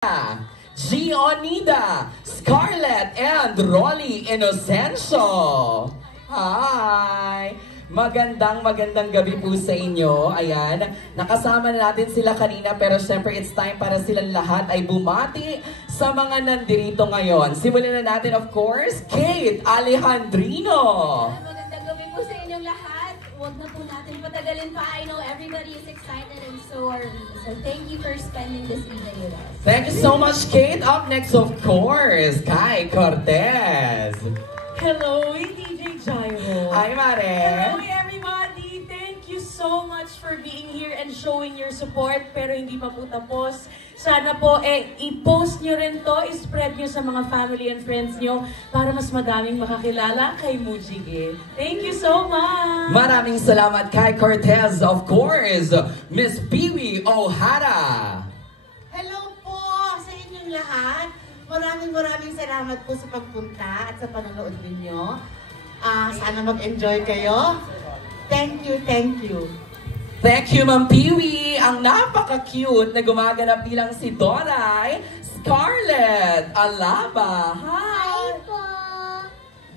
Gionida, Scarlett, and Rolly Inocencio. Hi! Magandang gabi po sa inyo. Ayan, nakasama na natin sila kanina pero syempre it's time para silang lahat ay bumati sa mga nandirito ngayon. Simulan na natin of course, Kate Alejandrino. Magandang gabi po sa inyong lahat. Huwag na po natin patagalin pa. I know everybody is excited and so are we. So thank you for spending this evening with us. Thank you so much, Kate. Up next, of course, Kai Cortez. Hello, DJ Gyro. Hi, Mare. Hello, everybody. Thank you so much for being here and showing your support. Pero hindi pa po tapos. Sana po, i-post nyo rin to, i-spread nyo sa mga family and friends nyo para mas madaming makakilala kay Mujige. Thank you so much! Maraming salamat kay Cortez, of course, Miss Peewee O'Hara. Hello po sa inyong lahat. Maraming salamat po sa pagpunta at sa panonood ninyo. Sana mag-enjoy kayo. Thank you, thank you. Thank you, Ma'am Peewee. Ang napaka-cute na gumaganap bilang si Doray, Scarlett Alaba. Hi po!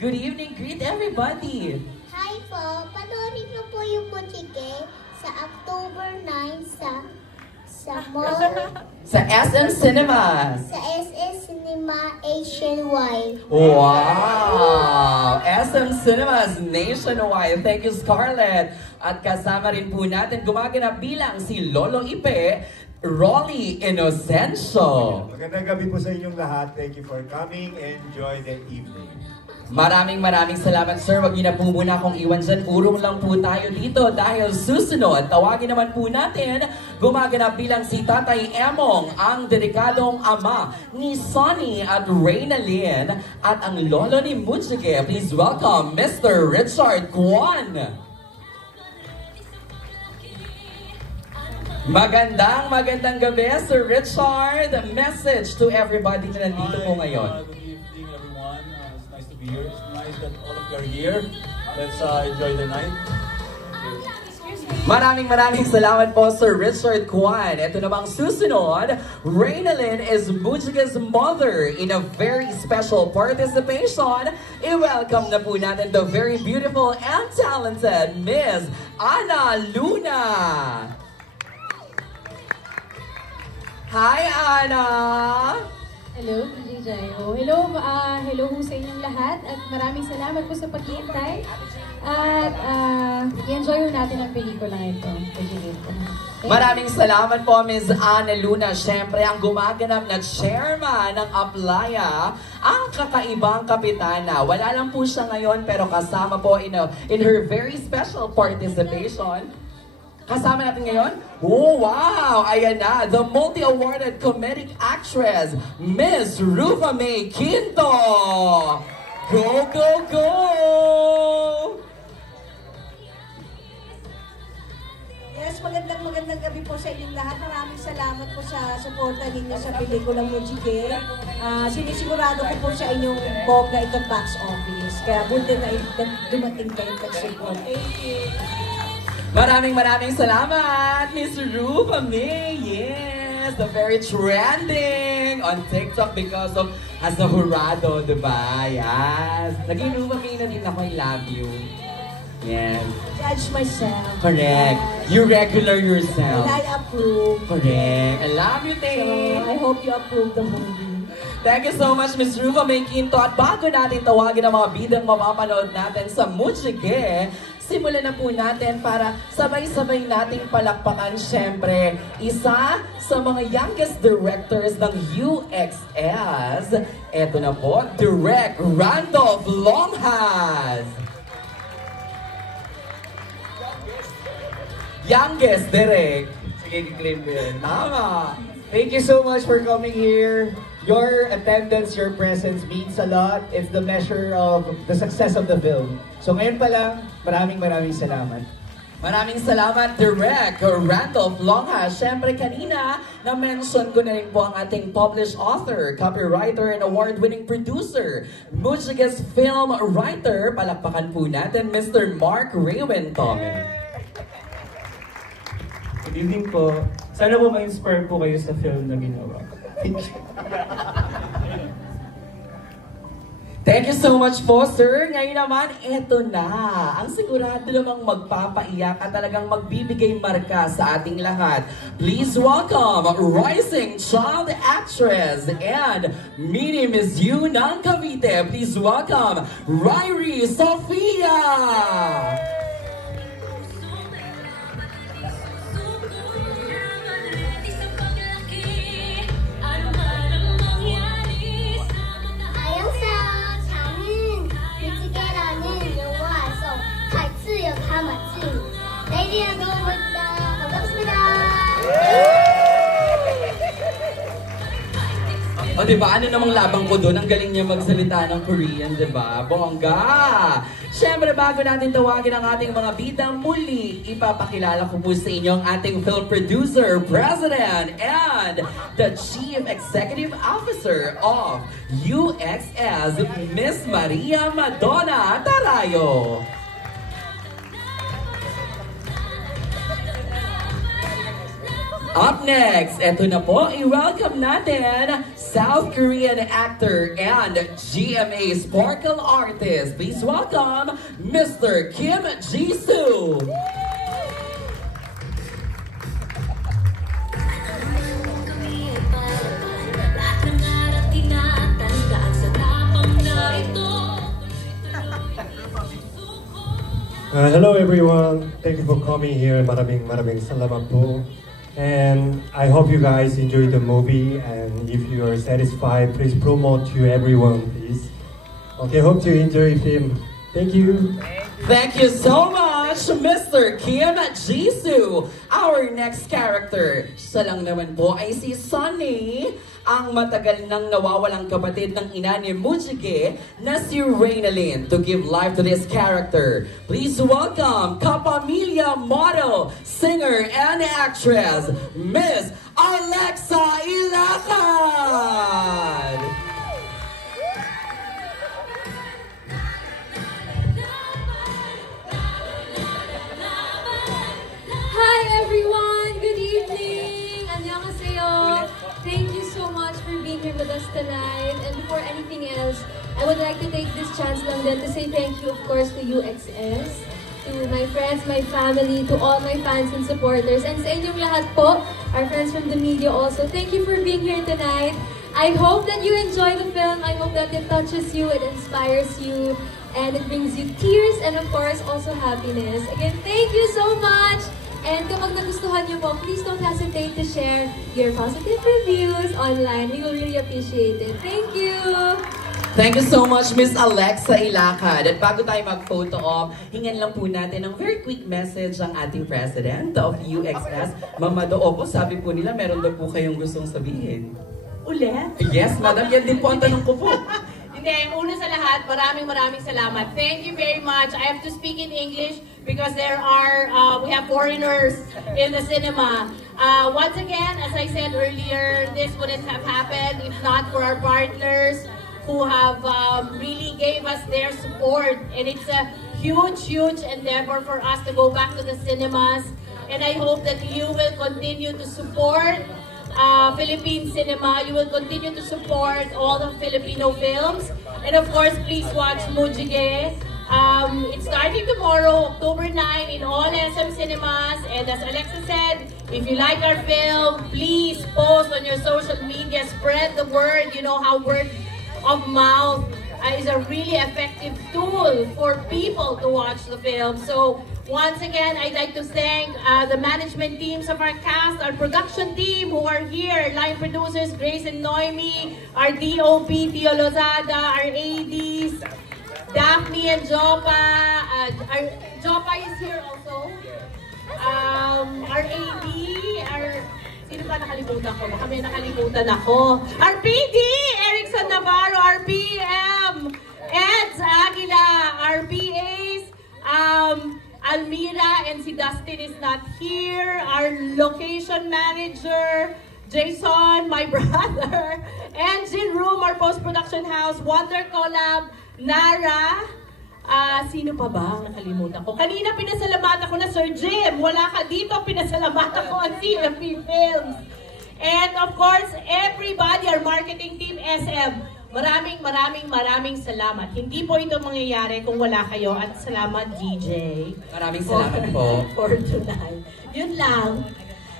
Good evening. Greet everybody. Hi po! Panoorin niyo po yung Mujige sa October 9 sa mall, Sa SM Cinemas. sa SS Cinema Asian-wide. Wow! SM Cinemas nationwide. Thank you, Scarlett. At kasama rin po natin gumaganap bilang si Lolo Ipe, Rolly Inocencio. Magandang gabi po sa inyong lahat. Thank you for coming. Enjoy the evening. Maraming salamat, sir. Wag niyo na po muna akong iwan dyan. Urong lang po tayo dito dahil susunod, tawagin naman po natin, gumaganap bilang si Tatay Emong, ang dedikadong ama ni Sonny at Reynalyn at ang lolo ni Mujige. Please welcome Mr. Richard Kwan. Magandang gabi, Sir Richard. Message to everybody na nandito po ngayon. Good evening, everyone. It's nice to be here. It's nice that all of you are here. Let's enjoy the night. Maraming salamat po, Sir Richard Kwan. Ito namang susunod, Reynalyn is Mujige's mother in a very special participation. I-welcome na po natin the very beautiful and talented Miss Ana Luna. Hi, Ana! Hello, DJ Gyro. Hello po sa inyong lahat at maraming salamat po sa pag-iintay. At i-enjoy natin ang pelikulang ito. Maraming salamat po, Ms. Ana Luna. Siyempre, ang gumaganap na chairman ng Aplaya, ang kakaibang kapitana. Wala lang po siya ngayon, pero kasama po in her very special participation. Kasama natin ngayon? Oh, wow! Ayan na, the multi-awarded comedic actress, Miss Rufa May Quinto! Go, go, go! Yes, magandang gabi po sa inyong lahat. Maraming salamat po sa suporta ninyo sa pelikulang Mujige. Sinisigurado ko po sa inyong bongga itong box office. Kaya buti na dumating kayo pag-support. Thank you. Maraming salamat, Miss Rufa May. Yes, the very trending on TikTok because of as a jurado, diba? Yes. Naging Rufa May na din ako, I love you. Yes. Judge myself. Correct. You regular yourself. And I approve. Correct. I love you, Tay. So, I hope you approve the movie. Thank you so much, Miss Rufa May Quinto. At bago natin tawagin ang mga bidang mapapanood natin sa Mujige, simulan na po natin para sabay-sabay nating palakpakan, syempre, isa sa mga youngest directors ng UXS. Eto na po, Direk Randolph Longhas. Youngest, Direk. Sige, i-claim ko yan. Tama. Thank you so much for coming here. Your attendance, your presence means a lot. It's the measure of the success of the film. So ngayon pa lang, maraming salamat. Maraming salamat, Direk Randolph Longhas. Siyempre kanina, na-mention ko na rin po ang ating published author, copywriter, and award-winning producer, Mujige's film writer. Palakpakan po natin, Mr. Mark Raywin Tome. Good evening po. Sana po ma-inspire po kayo sa film na ginawa. Thank you so much po, sir. Ngayon naman, eto na. Ang sigurado namang magpapaiyak at talagang magbibigay marka sa ating lahat. Please welcome rising child actress and mini Miss You ng Cavite. Please welcome Ryrie Sofia. O diba, ano namang labang ko doon? Ang galing niya magsalita ng Korean, diba? Bongga! Siyempre, bago natin tawagin ang ating mga bidang muli, ipapakilala ko po sa inyo ang ating film producer, president, and the Chief Executive Officer of UXS, Miss Maria Madonna Tarayo. Up next, eto na po, i-welcome natin South Korean actor and GMA Sparkle artist. Please welcome Mr. Kim Jisoo. Hello everyone, thank you for coming here. Maraming salamat po. And I hope you guys enjoyed the movie, and if you are satisfied, please promote to everyone, please. Okay, hope you enjoy the film. Thank you. Thank you so much, Mr. Kim Jisoo. Our next character, siya lang naman po ay si Sunny, ang matagal nang nawawalang kapatid ng ina ni Mujige na si Reynalyn. To give life to this character, please welcome Kapamilya model, singer, and actress, Miss Alexa Ilacad. Hi everyone! Good evening! Annyeonghaseyo! Thank you so much for being here with us tonight. And before anything else, I would like to take this chance lang din to say thank you, of course, to UXS, to my friends, my family, to all my fans and supporters, and sa inyong lahat po, our friends from the media also. Thank you for being here tonight. I hope that you enjoy the film. I hope that it touches you, it inspires you, and it brings you tears, and of course, also happiness. Again, thank you so much! And kapag nagustuhan niyo po, please don't hesitate to share your positive reviews online. We will really appreciate it. Thank you! Thank you so much, Miss Alexa Ilacad. At bago tayo mag-photo op, hingan lang po natin ng very quick message ang ating president of UXS. Mama Doopo, sabi po nila, meron daw po kayong gustong sabihin. Ulit? Yes, madam. Yan din po ang tanong ko po. Hindi, una sa lahat, maraming salamat. Thank you very much. I have to speak in English because we have foreigners in the cinema. Once again, as I said earlier, this wouldn't have happened if not for our partners who have really gave us their support. And it's a huge endeavor for us to go back to the cinemas. And I hope that you will continue to support Philippine cinema. You will continue to support all the Filipino films. And of course, please watch Mujige. It's starting tomorrow, October 9, in all SM cinemas. And as Alexa said, if you like our film, please post on your social media, spread the word. You know how word of mouth is a really effective tool for people to watch the film. So once again, I'd like to thank the management teams of our cast, our production team who are here, line producers Grace and Noemi, our DOP Tio Lozada, our ADs, Daphne and Jopa. Jopa is here also. Our AD, sino pa nakalimutan ko? Baka may nakalimutan ako. Our PD, Erickson Navarro, our PM, Eds Aguila, our PAs, Almira and si Dustin is not here. Our location manager, Jason, my brother, Engine Room, our post-production house, Wonder Collab, Nara, sino pa ba ang nakalimutan ko? Kanina pinasalamatan ko na Sir Jim. Wala ka dito, pinasalamatan ko ang CFP Films. And of course, everybody, our marketing team, SM, maraming salamat. Hindi po ito mangyayari kung wala kayo. At salamat, DJ. Maraming salamat po. For tonight. Yun lang.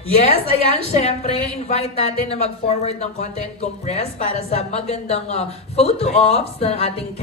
Yes, ayan, syempre, invite natin na mag-forward ng content compress para sa magandang photo ops ng ating